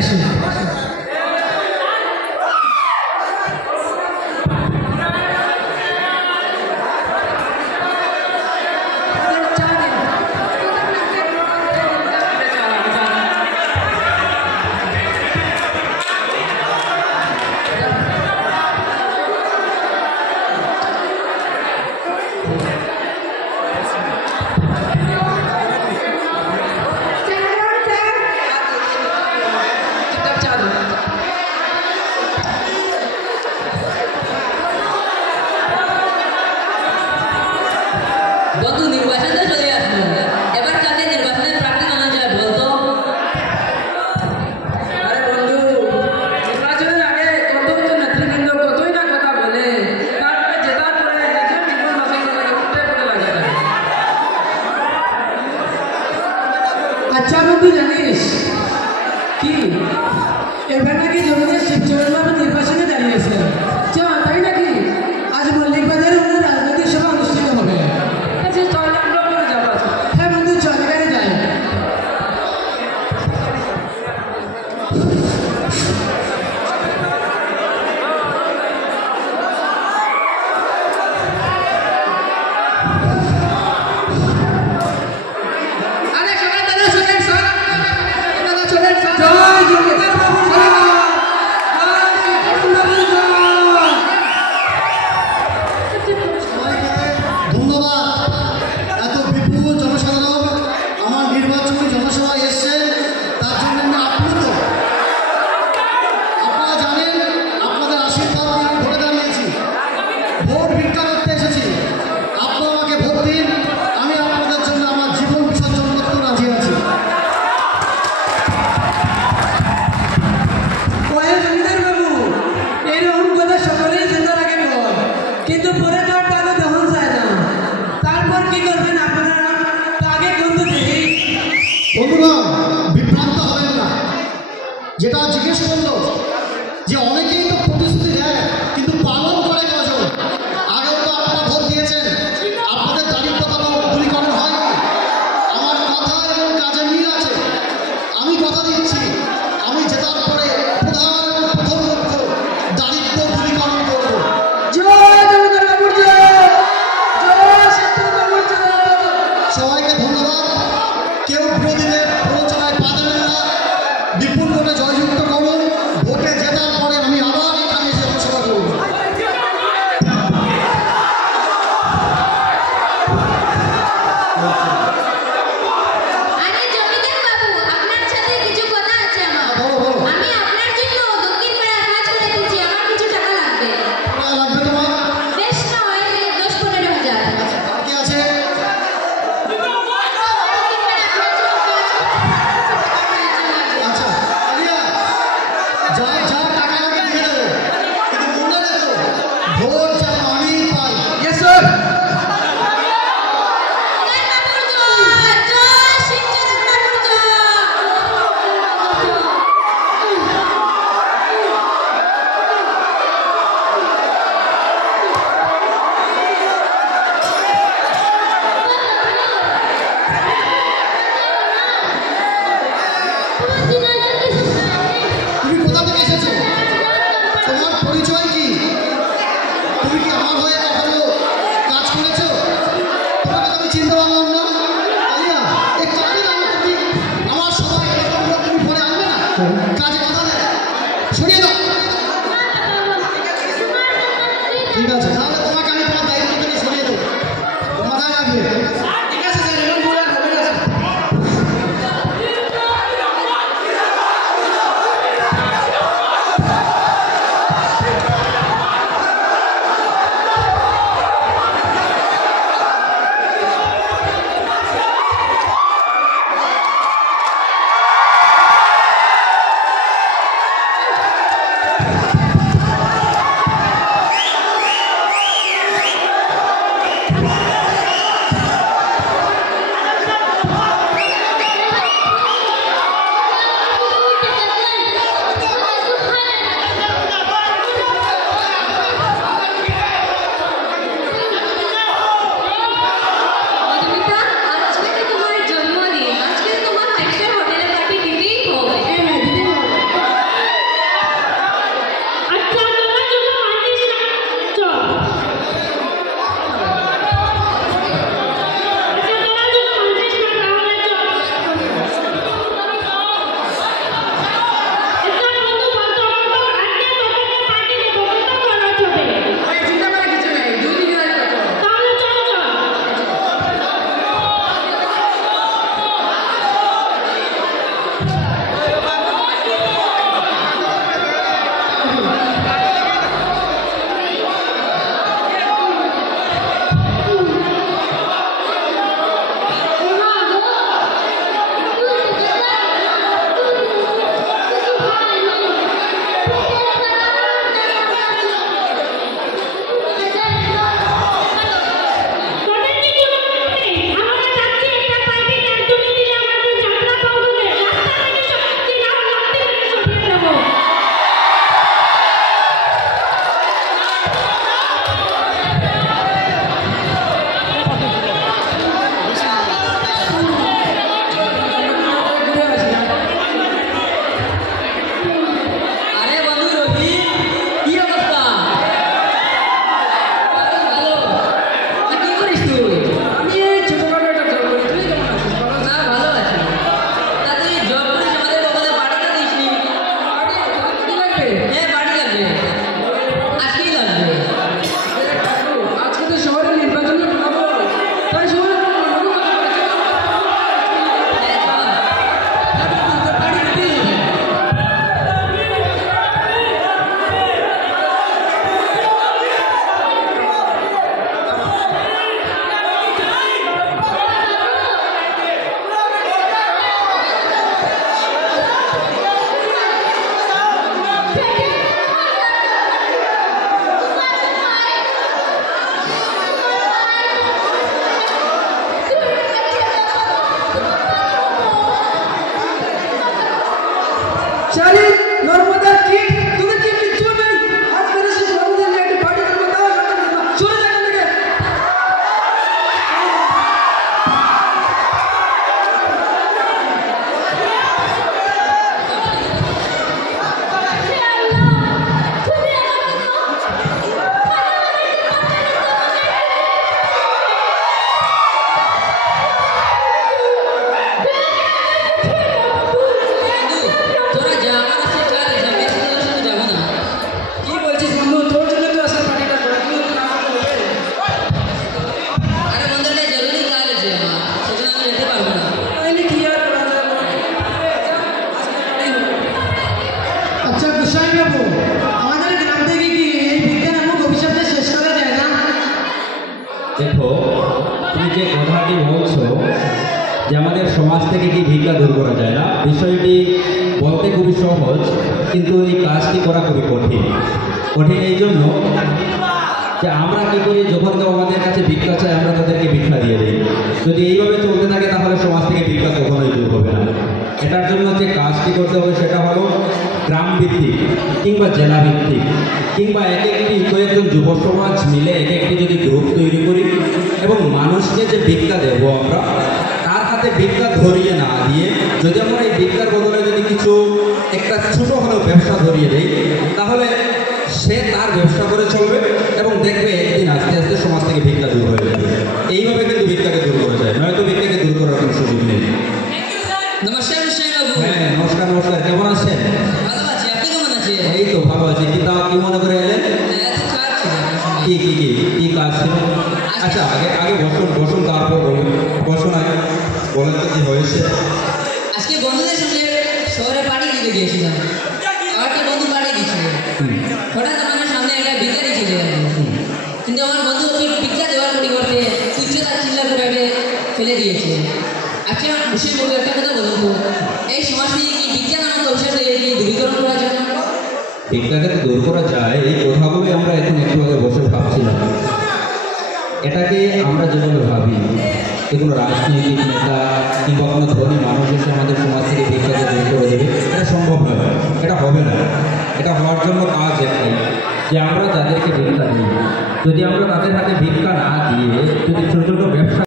আসি। বন্ধু নির্বাচন তো চলে আসলো, এবার কাকে নির্বাচনের প্রার্থী বানানো যায় বলতো? আরে বন্ধু, নির্বাচনের আগে কত নেতৃবৃন্দ কতই না কথা বলে, তারপরে জেতার পরে নিজের জীবন বাঁচানোর লাগে উঠে পড়ে লাগে না। আচ্ছা বন্ধু, জানিস কি এবার নাকি জমিদার শিবচরণ বাবু নির্বাচনে দাঁড়িয়েছে? তাই নাকি? আজ মল্লিক বাজারে ওনার রাজনৈতিক সভা অনুষ্ঠিত হবে। আচ্ছা চল আমরা ওখানে যাবো। হ্যাঁ বন্ধু, চল এখানে যাই। আরে সবাই দাঁড়া, শোনেন স্যার, দাদা শোনেন স্যার। জয় জমিদার বাবু জয়! ধন্যবাদ। এত বিপুল জনসাধারণ আমার নির্বাচনী জনসভায় এসছেন, তার জন্য আমি আপ্লুত। আপনারা জানেন, আপনাদের আশীর্বাদ নিয়ে আমি ভোটে দাঁড়িয়েছি, ভোট ভিক্ষা করতে এসেছি। আপনারা আমাকে ভোট দিন, আমি আপনাদের জন্য আমার জীবন বিসর্জন করতে রাজি আছি। কয়ে জমিদার বাবু, এইরকম কথা সকলেই জেতার আগে বল, কিন্তু পরে তো আর টাকা দেওয়া যায় না। তারপর কি করবেন আপনারা? তা আগে বন্ধু দেখি। বন্ধুগণ, বিভ্রান্ত হবেন না। যেটা জিজ্ঞেস করলো যে অনেকেই তো প্রতিশ্রুতি দেয় কিন্তু পালন করে কজন? আগেও তো আপনারা ভোট দিয়েছেন, আপনাদের দারিদ্রতা দূরীকরণ হয়নি। আমার কথা এবং কাজে মিল আছে। আমি কথা দিচ্ছি, আমি জেতার পরে প্রথম লক্ষ্য দারিদ্র দূরীকরণ করব। জয় জমিদার বাবুর জয়! জয় শিবচরণ বাবুর জয়! সবাইকে ধন্যবাদ। কেউ বিরোধীদের প্ররোচনায় পা দেবেন না, বিপুল ভোটে জয়যুক্ত করুন। তুমি যে কথাটি বলছো যে আমাদের সমাজ থেকে কি ভিক্ষা দূর করা যায় না, বিষয়টি বলতে খুবই সহজ, কিন্তু এই কাজটি করা খুবই কঠিন। কঠিন এই জন্য যে আমরা কী করি, যখন কেউ আমাদের কাছে ভিক্ষা চায় আমরা তাদেরকে ভিক্ষা দিয়ে দিই। যদি এইভাবে চলতে থাকে তাহলে সমাজ থেকে ভিক্ষা কখনোই দূর হবে না। এটার জন্য যে কাজটি করতে হবে সেটা হলো গ্রাম ভিত্তিক কিংবা জেলা ভিত্তিক কিংবা এক একটি কয়েকজন যুব সমাজ মিলে এক একটি যদি গ্রুপ তৈরি করি এবং মানুষকে যে ভিক্ষা দেবো আমরা তার হাতে ভিক্ষা ধরিয়ে না দিয়ে যদি আমরা এই ভিক্ষার বদলে যদি কিছু একটা ছোট হলেও ব্যবসা ধরিয়ে দেই তাহলে সে তার ব্যবসা করে চলবে এবং দেখবে একদিন আস্তে আস্তে সমাজ থেকে ভিক্ষা দূর হয়ে যাবে। এইভাবে কিন্তু ভিক্ষাকে দূর করা যায়, নয়তো ভিক্ষাকে দূর করার কোনো সুযোগ নেই। নমস্কার নিশ্চয় বাবু। হ্যাঁ নমস্কার নমস্কার, কেমন আছেন? ভালো আছি, আপনি কেমন আছেন? এই তো ভালো আছি। কি তা কি মনে করে এলেন? এত কাজ ছিল আপনার সঙ্গে। কি কাজ ছিল? আচ্ছা আগে আগে বসুন বসুন, তারপর বলুন। বসুন আগে, বলেন তো কি হয়েছে। আজকে বন্ধুদের সঙ্গে শহরে পার্টি দিতে গিয়েছিলাম। আমার একটা বন্ধু পার্টি দিচ্ছিল। হঠাৎ আমার সামনে একটা ভিক্ষারি চলে গেল। কিন্তু আমার বন্ধু ওকে ভিক্ষা দেওয়ার পরিবর্তে তুচ্ছতা চিল্লা করে আগে ফেলে দিয়েছে। আচ্ছা মুশির বাবু, একটা কথা বলুন তো, এই সমাজ থেকে কি ভিক্ষা নামক ঔষধ কি দূরীকরণ করা যায় না? ভিক্ষাকে তো দূর করা যায়, এই কথাগুলোই আমরা এখন একটু আগে বসে ভাবছিলাম। এটাকে আমরা যেভাবে ভাবি যে কোনো রাজনৈতিক নেতা কিংবা কোনো ধনী মানুষ এসে আমাদের সমাজ থেকে ভিক্ষাকে দূর করে দেবে, এটা সম্ভব নয়, এটা হবে না। এটা হওয়ার জন্য কাজ একটাই, যে আমরা যাদেরকে ভিক্ষা দিই যদি আমরা তাদের হাতে ভিক্ষা না দিয়ে যদি ছোটো ছোটো ব্যবসা